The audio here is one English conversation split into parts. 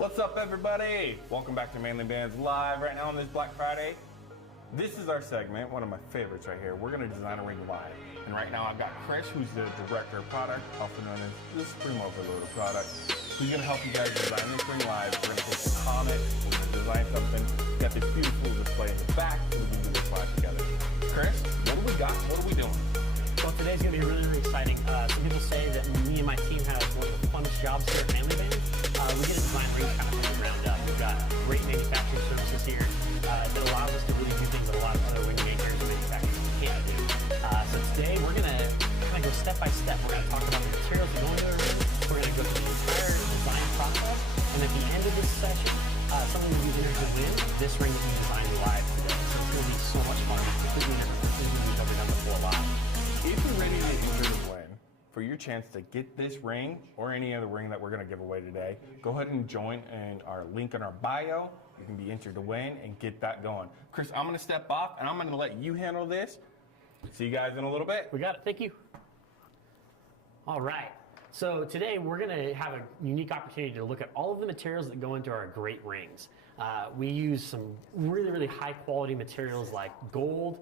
What's up, everybody? Welcome back to Manly Bands Live right now on this Black Friday. This is our segment, one of my favorites right here. We're going to design a ring live. And right now I've got Chris, who's the director of product, also known as the Supreme Overload of product. Who's going to help you guys design this ring live. We're going to take some comments, we're going to design something. We got this beautiful display in the back, so we can do this live together. Chris, what do we got? What are we doing? Well, today's going to be really, really exciting. Some people say that me and my team have one of the funnest jobs here at Manly Bands. We get to design rings kind of from the ground up. We've got great manufacturing services here that allows us to really do things that a lot of other ring makers and manufacturers can't do. So today we're going to kind of go step by step. We're going to talk about the materials that go into the ring. We're going to go through the entire design process. And at the end of this session, someone will be entered to win this ring that we designed live today. So it's going to be so much fun. It's completely different from anything we've ever done before live. If you're ready to enter the win for your chance to get this ring or any other ring that we're going to give away today, go ahead and join in our link in our bio. You can be entered to win and get that going. Chris, I'm going to step off and I'm going to let you handle this. See you guys in a little bit. We got it. Thank you. All right. So today we're going to have a unique opportunity to look at all of the materials that go into our great rings. We use some really, really high quality materials like gold,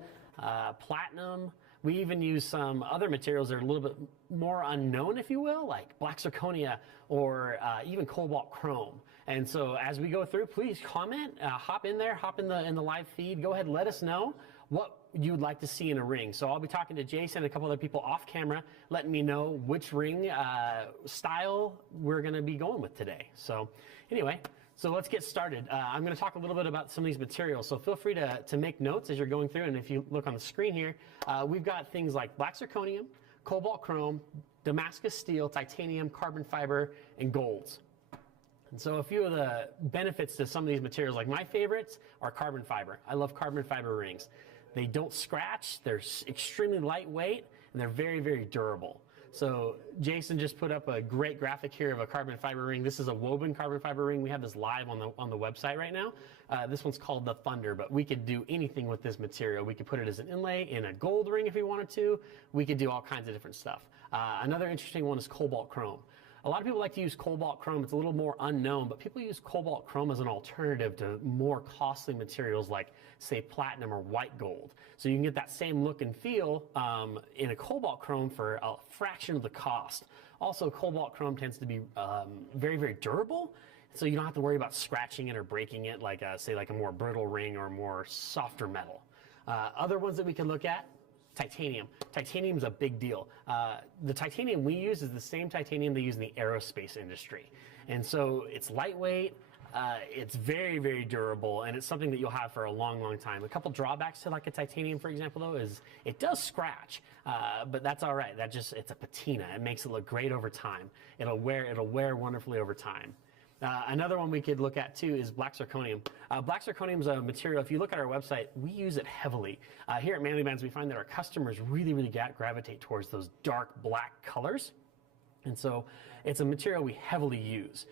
platinum. We even use some other materials that are a little bit more unknown, if you will, like black zirconia or even cobalt chrome. And so as we go through, please comment, hop in there, hop in the live feed. Go ahead and let us know what you would like to see in a ring. So I'll be talking to Jason and a couple other people off camera, letting me know which ring style we're going to be going with today. So anyway, so let's get started. I'm going to talk a little bit about some of these materials, so feel free to make notes as you're going through. And if you look on the screen here, we've got things like black zirconium, cobalt chrome, Damascus steel, titanium, carbon fiber, and golds. And so a few of the benefits to some of these materials, like my favorites, are carbon fiber. I love carbon fiber rings. They don't scratch, they're extremely lightweight, and they're very, very durable. So Jason just put up a great graphic here of a carbon fiber ring. This is a woven carbon fiber ring. We have this live on the website right now. This one's called the Thunder, but we could do anything with this material. We could put it as an inlay in a gold ring if we wanted to. We could do all kinds of different stuff. Another interesting one is cobalt chrome. A lot of people like to use cobalt chrome. It's a little more unknown, but people use cobalt chrome as an alternative to more costly materials like, say, platinum or white gold. So you can get that same look and feel in a cobalt chrome for a fraction of the cost. Also, cobalt chrome tends to be very, very durable, so you don't have to worry about scratching it or breaking it like, say, like a more brittle ring or a more softer metal. Other ones that we can look at, titanium. Titanium is a big deal. The titanium we use is the same titanium they use in the aerospace industry. And so it's lightweight, it's very, very durable, and it's something that you'll have for a long, long time. A couple drawbacks to like a titanium, for example, though, is it does scratch, but that's all right. It's a patina. It makes it look great over time. It'll wear wonderfully over time. Another one we could look at too is black zirconium. Black zirconium is a material, if you look at our website, we use it heavily. Here at Manly Bands, we find that our customers really, really gravitate towards those dark black colors. And so it's a material we heavily use.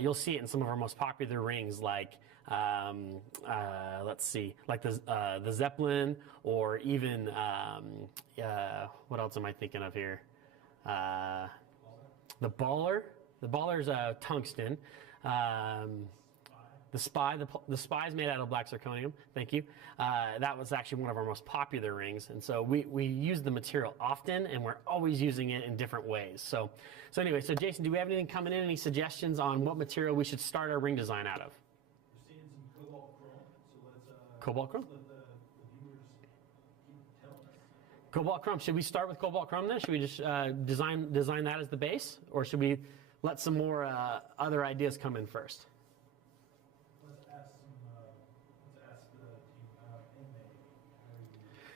You'll see it in some of our most popular rings like, let's see, like the Zeppelin, or even, what else am I thinking of here? The Baller. The Baller's tungsten. The Spy is made out of black zirconium. Thank you. That was actually one of our most popular rings, and so we use the material often, and we're always using it in different ways. So anyway, so Jason, do we have anything coming in? Any suggestions on what material we should start our ring design out of? We're seeing some cobalt chrome, so let's cobalt chrome. Let the viewers keep telling us. Cobalt chrome. Should we start with cobalt chrome then? Should we just design that as the base, or should we let some more other ideas come in first? Let's ask the team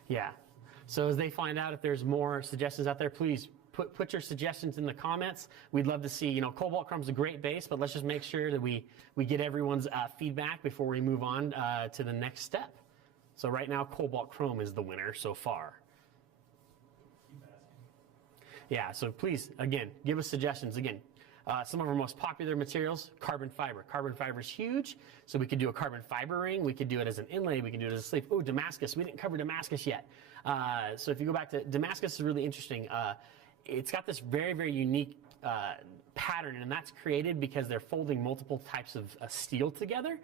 inmate. Yeah. So as they find out if there's more suggestions out there, please put your suggestions in the comments. We'd love to see, cobalt chrome's a great base, but let's just make sure that we get everyone's feedback before we move on to the next step. So right now, cobalt chrome is the winner so far. Keep asking. Yeah, so please, again, give us suggestions. Again, some of our most popular materials, carbon fiber. Carbon fiber is huge, so we could do a carbon fiber ring. We could do it as an inlay. We can do it as a sleeve. Oh, Damascus. We didn't cover Damascus yet. So if you go back to Damascus, is really interesting. It's got this very, very unique pattern, and that's created because they're folding multiple types of steel together.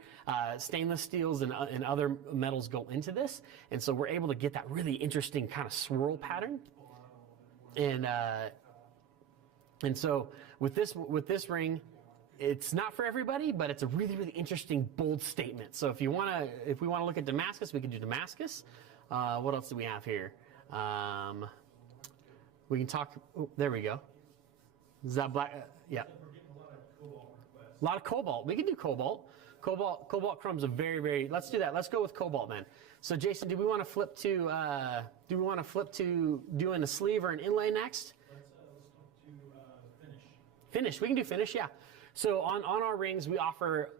Stainless steels and other metals go into this, and so we're able to get that really interesting kind of swirl pattern. And so with this ring, it's not for everybody, but it's a really, really interesting, bold statement. So if we want to look at Damascus, we can do Damascus. What else do we have here? We can talk. Oh, there we go. Is that black? Yeah. We're getting a lot of cobalt requests. A lot of cobalt. We can do cobalt. Cobalt chrome's a very, very. Let's do that. Let's go with cobalt then. So Jason, do we want to flip to doing a sleeve or an inlay next? Let's go to finish. Finish. We can do finish. Yeah. So on our rings, we offer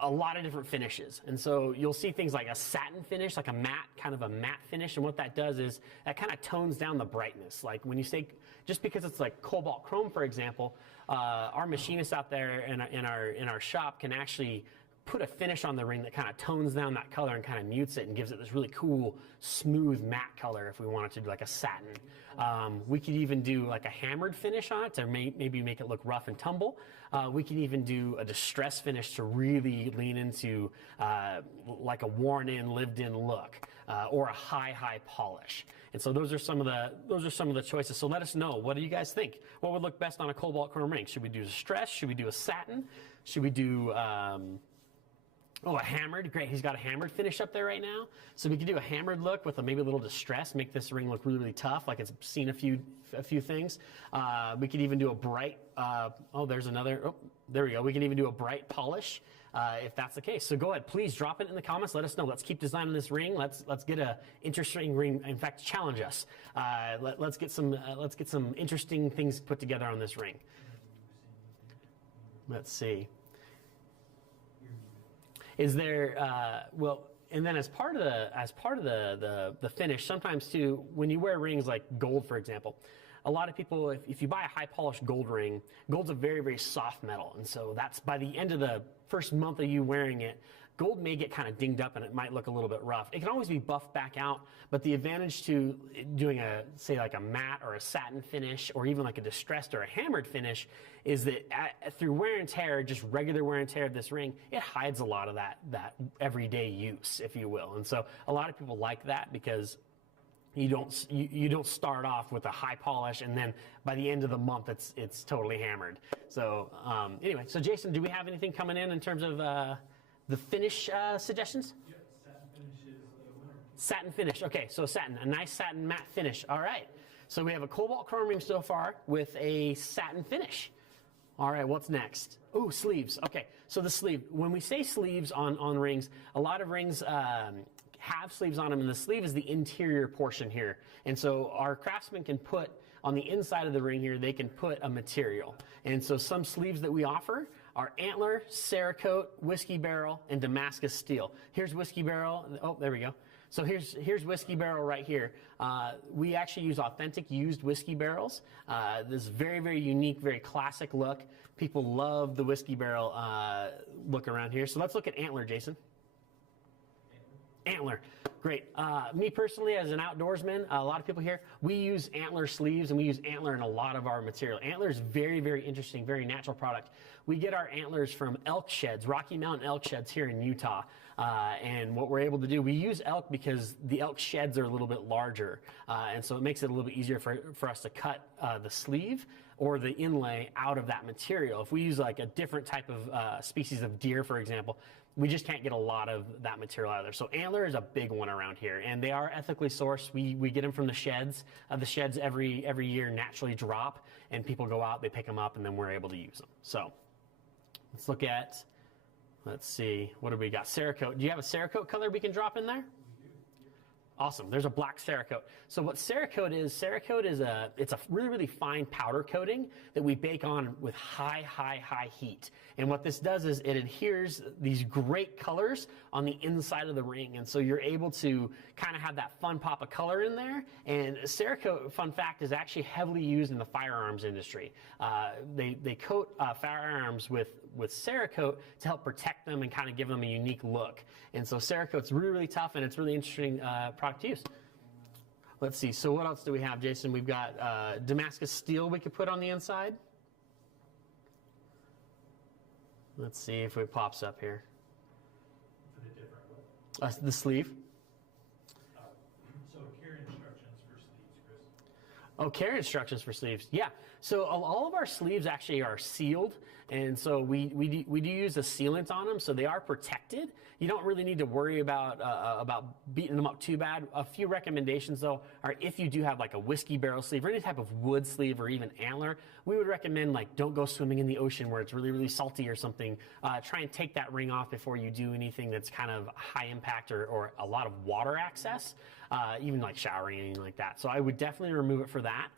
a lot of different finishes. And so you'll see things like a satin finish, like a matte finish. And what that does is that kind of tones down the brightness. Like when you say, just because it's like cobalt chrome, for example, our machinists out there in our shop can actually put a finish on the ring that kind of tones down that color and kind of mutes it and gives it this really cool, smooth matte color if we wanted to do like a satin. We could even do like a hammered finish on it to maybe make it look rough and tumble. We can even do a distress finish to really lean into like a worn-in, lived-in look, or a high polish. And so those are some of the choices. So let us know. What do you guys think? What would look best on a cobalt chrome ring? Should we do distress? Should we do a satin? Should we do a hammered? Great, he's got a hammered finish up there right now. So we could do a hammered look with maybe a little distress, make this ring look really, really tough, like it's seen a few things. We could even do a bright, there's another, there we go. We can even do a bright polish if that's the case. So go ahead, please drop it in the comments. Let us know. Let's keep designing this ring. Let's get a interesting ring. In fact, challenge us. Let's get some interesting things put together on this ring. Let's see. Is there and then as part of the finish, sometimes too, when you wear rings like gold, for example, a lot of people, if you buy a high polished gold ring, gold's a very, very soft metal, and so that's by the end of the first month of you wearing it, gold may get kind of dinged up and it might look a little bit rough. It can always be buffed back out, but the advantage to doing say like a matte or a satin finish or even like a distressed or a hammered finish is that through wear and tear, just regular wear and tear of this ring, it hides a lot of that everyday use, if you will. And so a lot of people like that because you don't start off with a high polish and then by the end of the month it's totally hammered. So anyway, so Jason, do we have anything coming in terms of the finish suggestions? Yep, satin finish is the winner. Satin finish. Okay, so satin, a nice satin matte finish. All right. So we have a cobalt chrome ring so far with a satin finish. All right, what's next? Oh, sleeves. Okay, so the sleeve. When we say sleeves on rings, a lot of rings have sleeves on them, and the sleeve is the interior portion here. And so our craftsmen can put on the inside of the ring here, they can put a material. And so some sleeves that we offer are antler, Cerakote, whiskey barrel, and Damascus steel. Here's whiskey barrel. Oh, there we go. So here's whiskey barrel right here. We actually use authentic used whiskey barrels. This very, very unique, very classic look. People love the whiskey barrel look around here. So let's look at antler, Jason. Antler. Great. Me personally, as an outdoorsman, a lot of people here, we use antler sleeves and we use antler in a lot of our material. Antler is very, very interesting, very natural product. We get our antlers from elk sheds, Rocky Mountain elk sheds here in Utah. And what we're able to do, we use elk because the elk sheds are a little bit larger. And so it makes it a little bit easier for us to cut the sleeve or the inlay out of that material. If we use like a different type of species of deer, for example, we just can't get a lot of that material out of there. So antler is a big one around here, and they are ethically sourced. We get them from the sheds. The sheds every year naturally drop, and people go out, they pick them up, and then we're able to use them. So let's look at, let's see, what do we got? Cerakote. Do you have a Cerakote color we can drop in there? Awesome. There's a black Cerakote. So what Cerakote is it's a really, really fine powder coating that we bake on with high heat. And what this does is it adheres these great colors on the inside of the ring. And so you're able to kind of have that fun pop of color in there. And Cerakote, fun fact, is actually heavily used in the firearms industry. They coat firearms with Cerakote to help protect them and kind of give them a unique look. And so Cerakote's really, really tough, and it's really interesting product to use. Let's see. So what else do we have, Jason? We've got Damascus steel we could put on the inside. Let's see if it pops up here. For the different what? The sleeve. So carry instructions for sleeves, Chris. Oh, carry instructions for sleeves. Yeah. So all of our sleeves actually are sealed, and so we do use a sealant on them, so they are protected. You don't really need to worry about beating them up too bad. A few recommendations though are if you do have like a whiskey barrel sleeve or any type of wood sleeve or even antler, we would recommend like don't go swimming in the ocean where it's really, really salty or something. Try and take that ring off before you do anything that's kind of high impact or a lot of water access, even like showering, anything like that. So I would definitely remove it for that.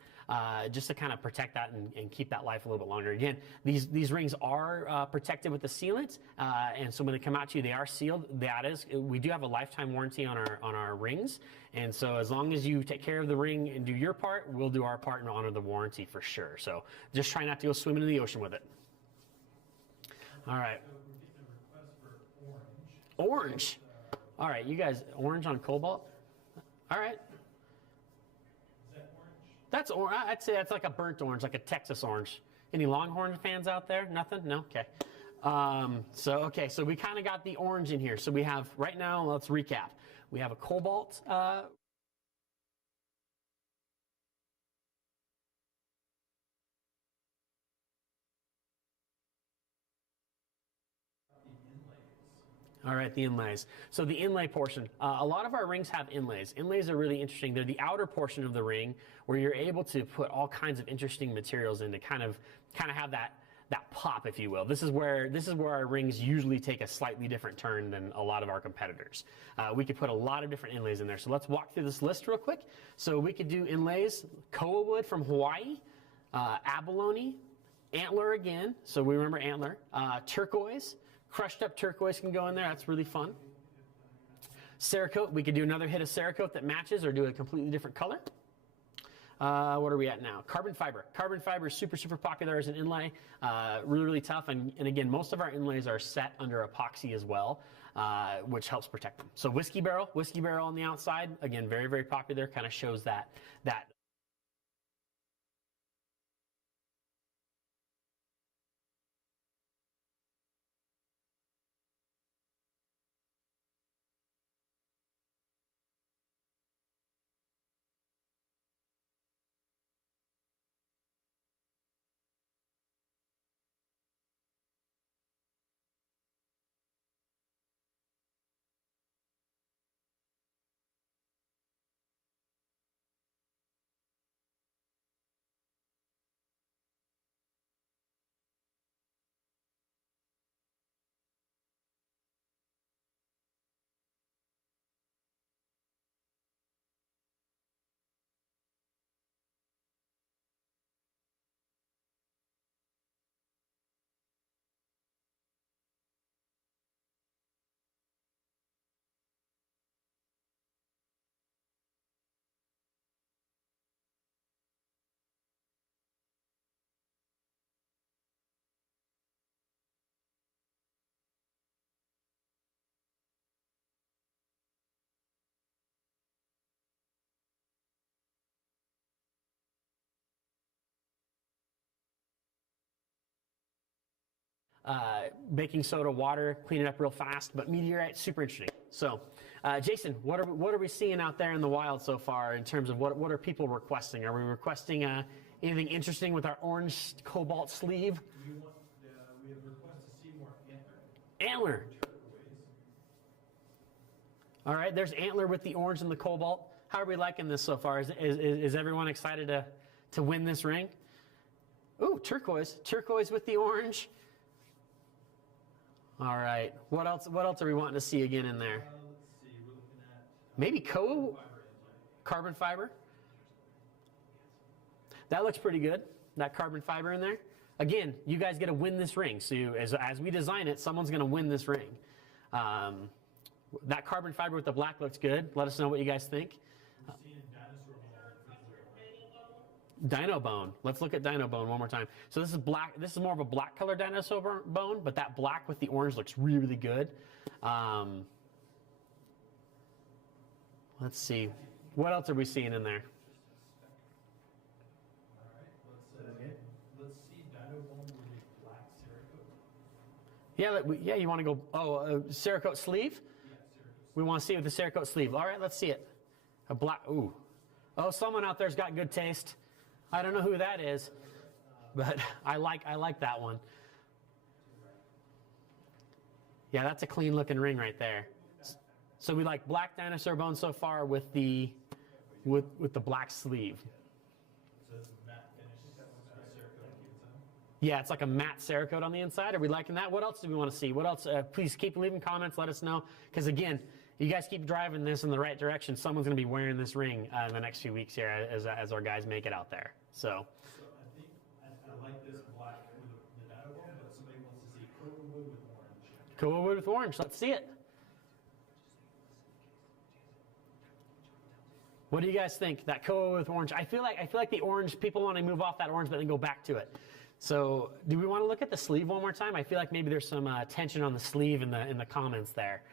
Just to kind of protect that and keep that life a little bit longer. Again, these rings are protected with the sealant, and so when they come out to you, they are sealed. That is, we do have a lifetime warranty on our rings, and so as long as you take care of the ring and do your part, we'll do our part and honor the warranty for sure. So just try not to go swimming in the ocean with it. All right. So we're getting a request for orange. Orange. All right, you guys, orange on cobalt. All right. Is that orange? That's orange. I'd say that's like a burnt orange, like a Texas orange. Any Longhorn fans out there? Nothing? No? Okay. So we kind of got the orange in here. So we have, right now, let's recap. We have a cobalt All right, the inlays. So the inlay portion, a lot of our rings have inlays. Inlays are really interesting. They're the outer portion of the ring where you're able to put all kinds of interesting materials in to kind of have that pop, if you will. This is where our rings usually take a slightly different turn than a lot of our competitors. We could put a lot of different inlays in there. So let's walk through this list real quick. So we could do inlays, koa wood from Hawaii, abalone, antler again. So we remember antler, turquoise. Crushed up turquoise can go in there. That's really fun. Cerakote. We could do another hit of Cerakote that matches or do a completely different color. What are we at now? Carbon fiber. Carbon fiber is super, super popular as an inlay. Really, really tough. And again, most of our inlays are set under epoxy as well, which helps protect them. So whiskey barrel on the outside. Again, very, very popular. Kind of shows that. Baking soda, water, clean it up real fast, but meteorite, super interesting. So, Jason, what are we seeing out there in the wild so far in terms of what are people requesting? Are we requesting anything interesting with our orange cobalt sleeve? We have requests to see more antler. Antler. Turquoise. All right, there's antler with the orange and the cobalt. How are we liking this so far? Is everyone excited to win this ring? Ooh, turquoise with the orange. All right. What else are we wanting to see again in there? Let's see. We're looking at Maybe koa carbon fiber. That looks pretty good. That carbon fiber in there. Again, you guys get to win this ring. So as we design it, someone's going to win this ring. That carbon fiber with the black looks good. Let us know what you guys think. we're seeing dinosaur Dino bone. Let's look at dino bone one more time. So this is black. This is more of a black color dinosaur bone, but that black with the orange looks really, really good. Let's see. What else are we seeing in there? All right. Let's see dino bone with a black Cerakote. Yeah, yeah. You want to go? Oh, Cerakote sleeve. Yeah, Syracuse. We want to see it with the Cerakote sleeve. All right, let's see it. A black. Ooh. Oh, someone out there's got good taste. I don't know who that is, but I like that one. Yeah, that's a clean looking ring right there. So we like black dinosaur bone so far with the black sleeve. So it's a matte finish Cerakote inside. Yeah, it's like a matte Cerakote on the inside. Are we liking that? What else do we want to see? What else? Please keep leaving comments. Let us know. Because again, you guys keep driving this in the right direction. Someone's going to be wearing this ring in the next few weeks here as our guys make it out there. So. So I think I like this black with the dino bone, but somebody wants to see Koa wood with orange. Koa wood with orange. Let's see it. What do you guys think? That Koa with orange. I feel like the orange. People want to move off that orange, but then go back to it. So, do we want to look at the sleeve one more time? I feel like maybe there's some tension on the sleeve in the comments there.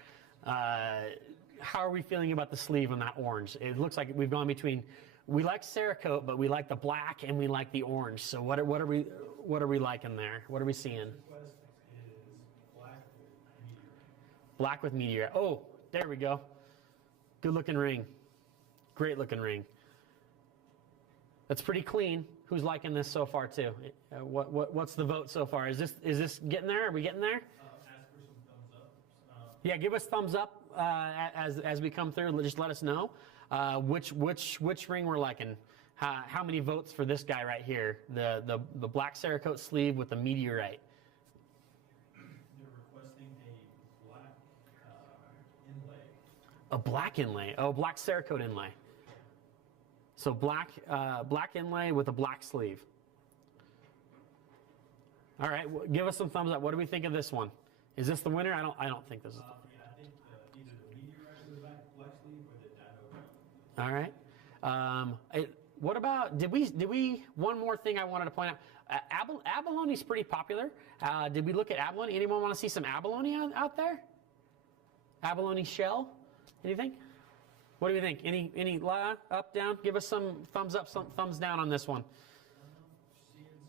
How are we feeling about the sleeve on that orange? It looks like we've gone between. We like Cerakote, but we like the black and we like the orange. So what are we liking there? What are we seeing? Request is black with meteorite. Black with meteorite. Oh, there we go. Good looking ring. Great looking ring. That's pretty clean. Who's liking this so far too? What's the vote so far? Is this getting there? Are we getting there? Ask for some thumbs up. Yeah, give us thumbs up as we come through. Just let us know which ring we're liking. How many votes for this guy right here? The black Cerakote sleeve with the meteorite. They're requesting a black inlay. A black inlay. Oh, black Cerakote inlay. So black inlay with a black sleeve. All right, give us some thumbs up. What do we think of this one? Is this the winner? I don't think this is. Yeah, I think either the meteorite with the black sleeve or the dino bone. All right. What about? Did we? One more thing I wanted to point out. Abalone is pretty popular. Did we look at abalone? Anyone want to see some abalone out there? Abalone shell? Anything? What do you think? Any up, down? Give us some thumbs up, some thumbs down on this one. Seeing some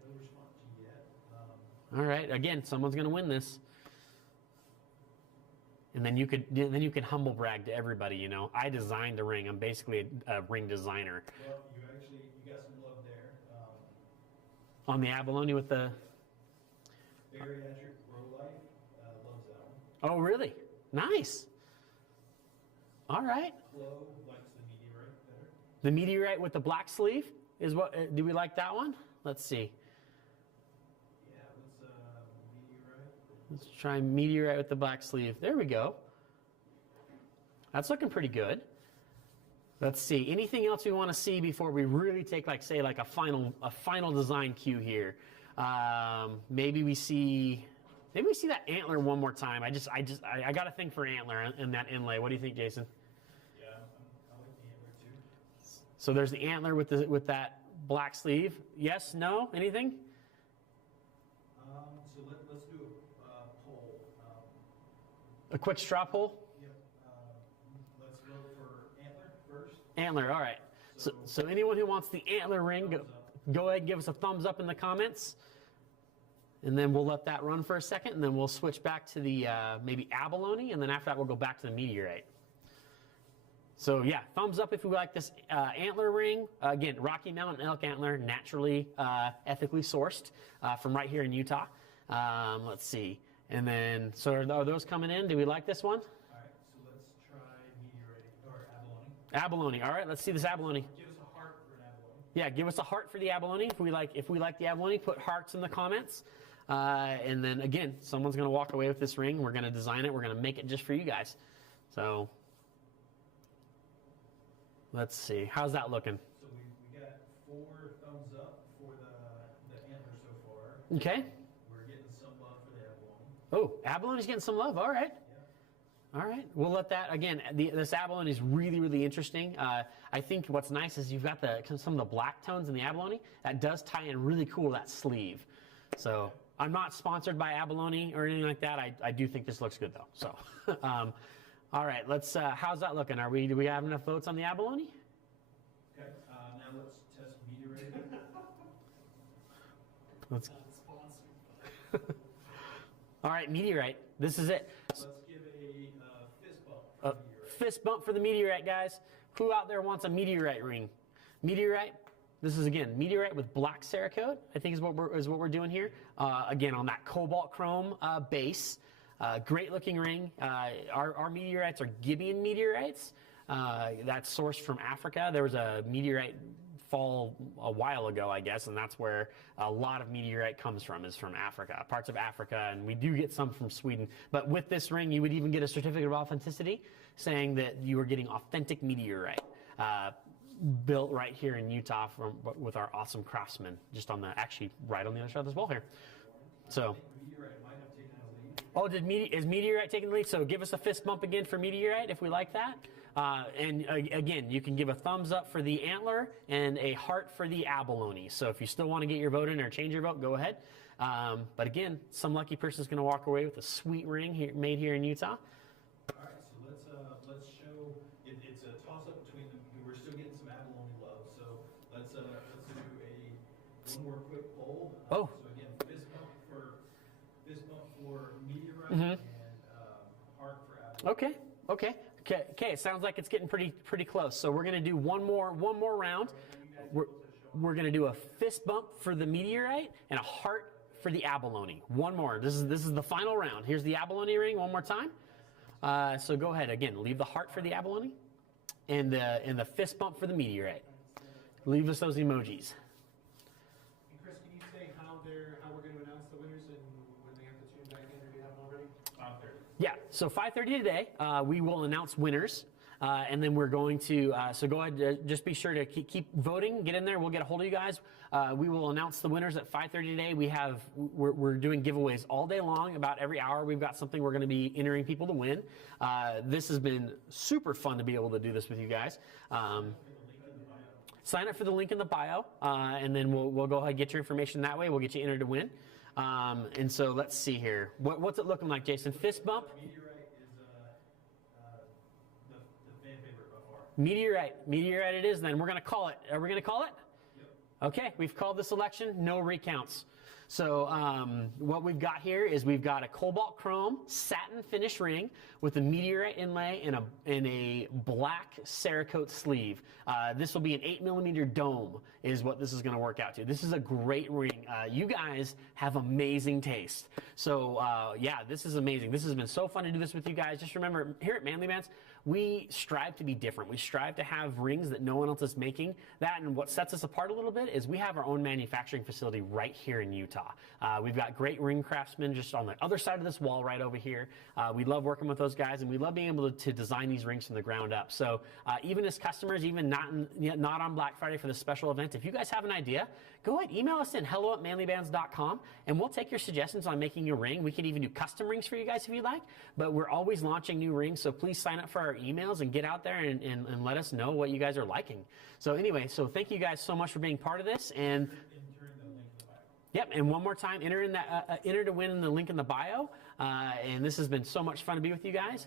no response yet. All right. Again, someone's going to win this, and then you could humble brag to everybody. You know, I designed the ring. I'm basically a ring designer. Well, you got some love there. On the abalone with the. Bariatric Grow Life loves that one. Oh, really? Nice. All right. Chloe likes the meteorite better. The meteorite with the black sleeve is what? Do we like that one? Let's see. Yeah, let's meteorite. Let's try meteorite with the black sleeve. There we go. That's looking pretty good. Let's see. Anything else we want to see before we really take like a final design cue here? Maybe we see that antler one more time. I got a thing for antler in that inlay. What do you think, Jason? Yeah, I like the antler too. So there's the antler with that black sleeve. Yes, no, anything? So let's do a poll. A quick straw poll? Yep. Let's vote for antler first. Antler, all right. So anyone who wants the antler ring, go ahead and give us a thumbs up in the comments. And then we'll let that run for a second, and then we'll switch back to the maybe abalone, and then after that we'll go back to the meteorite. So yeah, thumbs up if you like this antler ring. Again, Rocky Mountain elk antler, naturally, ethically sourced from right here in Utah. Let's see. And then, so are those coming in? Do we like this one? All right, so let's try meteorite or abalone. Abalone. All right, let's see this abalone. Give us a heart for an abalone. Yeah, give us a heart for the abalone. If we like the abalone, put hearts in the comments. And then again, someone's going to walk away with this ring. We're going to design it. We're going to make it just for you guys. So let's see. How's that looking? So we got 4 thumbs up for the antler so far. Okay. We're getting some love for the abalone. Oh, abalone's getting some love. All right. Yeah. All right. We'll let that, again, this abalone is really, really interesting. I think what's nice is you've got some of the black tones in the abalone. That does tie in really cool to that sleeve. So I'm not sponsored by abalone or anything like that. I do think this looks good though. So, all right, let's. How's that looking? Do we have enough votes on the abalone? Okay. Now let's test meteorite. Let's. Not sponsored. All right, meteorite. This is it. Let's give a fist bump. For A fist bump for the meteorite, guys. Who out there wants a meteorite ring? Meteorite. This is, again, meteorite with black Cerakote, I think is what we're doing here. Again, on that cobalt chrome base. Great looking ring. Our meteorites are Gibeon meteorites. That's sourced from Africa. There was a meteorite fall a while ago, I guess, and that's where a lot of meteorite comes from, is from Africa, parts of Africa, and we do get some from Sweden. But with this ring, you would even get a certificate of authenticity saying that you are getting authentic meteorite. Built right here in Utah with our awesome craftsmen, just on the, actually right on the other side of this wall here. So, is meteorite taking the lead? So give us a fist bump again for meteorite if we like that. And again, you can give a thumbs up for the antler and a heart for the abalone. So if you still want to get your vote in or change your vote, go ahead. But again, some lucky person's going to walk away with a sweet ring here, made here in Utah. All right, so let's show. It's a toss up between them. We're still getting some abalone love. So let's do one more quick poll. Oh. So again, fist bump for meteorite and heart for abalone. Okay. It sounds like it's getting pretty close. So we're going to do one more round. We're going to do a fist bump for the meteorite and a heart for the abalone. One more. This is the final round. Here's the abalone ring one more time. So go ahead again. Leave the heart for the abalone and the fist bump for the meteorite. Leave us those emojis. And Chris, can you say how we're going to announce the winners and when they have to tune back in, or do you have it already? 5:30. Yeah, so 5:30 today, we will announce winners, and then we're going to, so go ahead, just be sure to keep voting, get in there, we'll get a hold of you guys. We will announce the winners at 5:30 today. We're doing giveaways all day long, about every hour we've got something we're going to be entering people to win. This has been super fun to be able to do this with you guys. Sign up for the link in the bio, and then we'll go ahead and get your information that way. We'll get you entered to win. And so let's see here. What's it looking like, Jason? Fist bump? Meteorite is the fan favorite by far. Meteorite it is then. We're going to call it. Are we going to call it? Yep. Okay, we've called this election. No recounts. So what we've got here is we've got a cobalt chrome satin finish ring with a meteorite inlay and a black Cerakote sleeve. This will be an 8mm dome is what this is going to work out to. This is a great ring. You guys have amazing taste. So yeah, this is amazing. This has been so fun to do this with you guys. Just remember, here at Manly Bands, we strive to be different. We strive to have rings that no one else is making. That, and what sets us apart a little bit is we have our own manufacturing facility right here in Utah. We've got great ring craftsmen just on the other side of this wall right over here. We love working with those guys, and we love being able to design these rings from the ground up. So even as customers, even not on Black Friday for this special event, if you guys have an idea, go ahead, email us in hello@manlybands.com, and we'll take your suggestions on making your ring. We can even do custom rings for you guys if you'd like, but we're always launching new rings, so please sign up for our emails and get out there and let us know what you guys are liking. So anyway, so thank you guys so much for being part of this. And yep, and one more time, enter to win in the link in the bio. And this has been so much fun to be with you guys.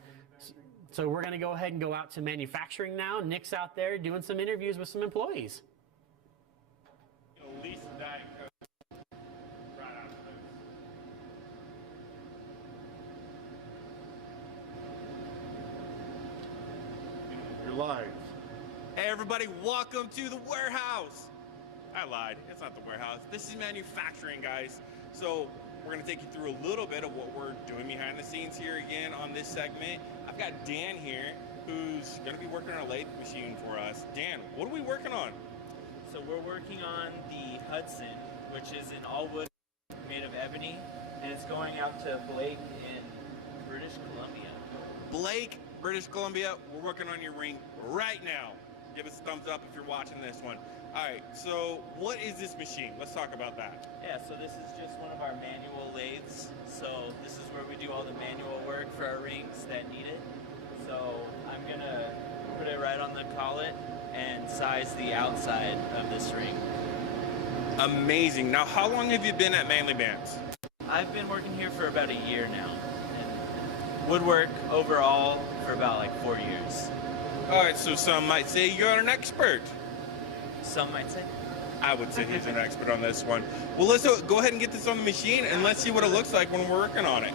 So we're going to go ahead and go out to manufacturing now. Nick's out there doing some interviews with some employees. At least Diet Coke right out of this. You're live. Hey everybody, welcome to the warehouse. I lied, it's not the warehouse. This is manufacturing, guys. So we're gonna take you through a little bit of what we're doing behind the scenes here again on this segment. I've got Dan here, who's gonna be working on a lathe machine for us. Dan, what are we working on? So we're working on the Hudson, which is an all wood made of ebony, and it's going out to Blake in British Columbia. Blake, British Columbia, we're working on your ring right now. Give us a thumbs up if you're watching this one. All right, so what is this machine? Let's talk about that. Yeah, so this is just one of our manual lathes. So this is where we do all the manual work for our rings that need it. So I'm gonna put it right on the collet and size the outside of this ring. Amazing. Now, how long have you been at Manly Bands? I've been working here for about a year now, and woodwork overall for about like 4 years. All right, so some might say you're an expert. Some might say. I would say he's an expert on this one. Well, let's go ahead and get this on the machine and let's see what it looks like when we're working on it.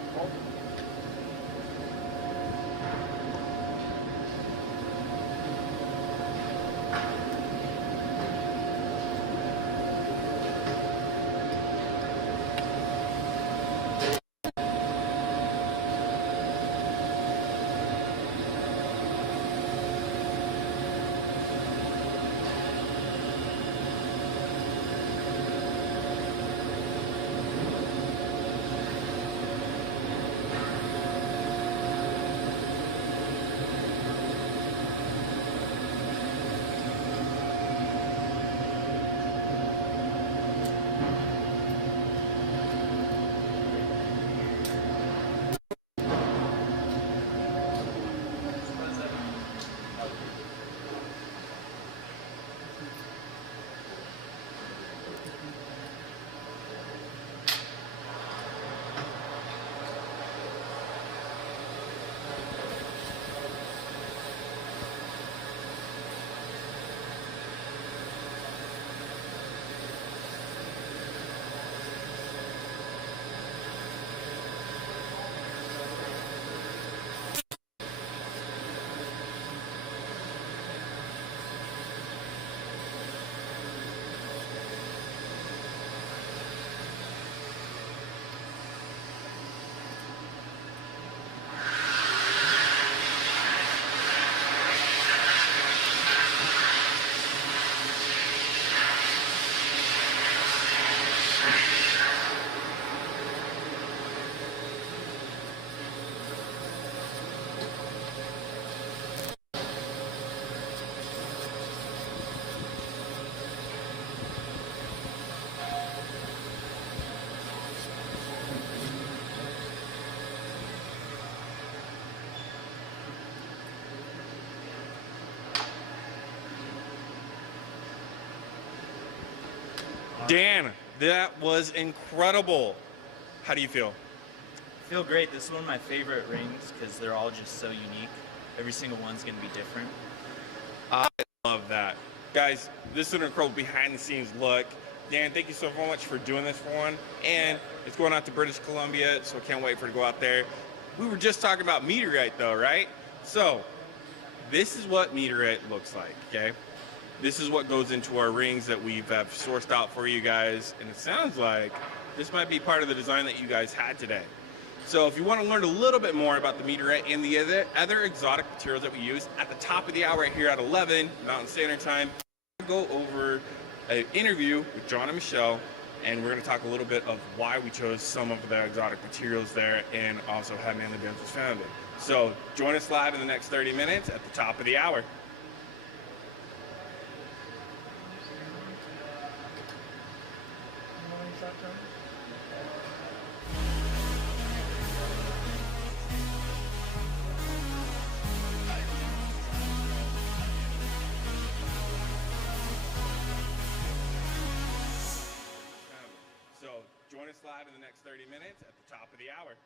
Dan, that was incredible. How do you feel? I feel great. This is one of my favorite rings because they're all just so unique. Every single one's going to be different. I love that. Guys, this is an incredible behind the scenes look. Dan, thank you so much for doing this for one. And it's going out to British Columbia, so I can't wait for it to go out there. We were just talking about meteorite though, right? So this is what meteorite looks like, okay? This is what goes into our rings that we've sourced out for you guys. And it sounds like this might be part of the design that you guys had today. So if you want to learn a little bit more about the meteorite and the other exotic materials that we use, at the top of the hour right here at 11 Mountain Standard Time, we'll go over an interview with John and Michelle, and we're going to talk a little bit of why we chose some of the exotic materials there and also how Manly Bands was founded. So join us live in the next 30 minutes at the top of the hour. So join us live in the next 30 minutes at the top of the hour.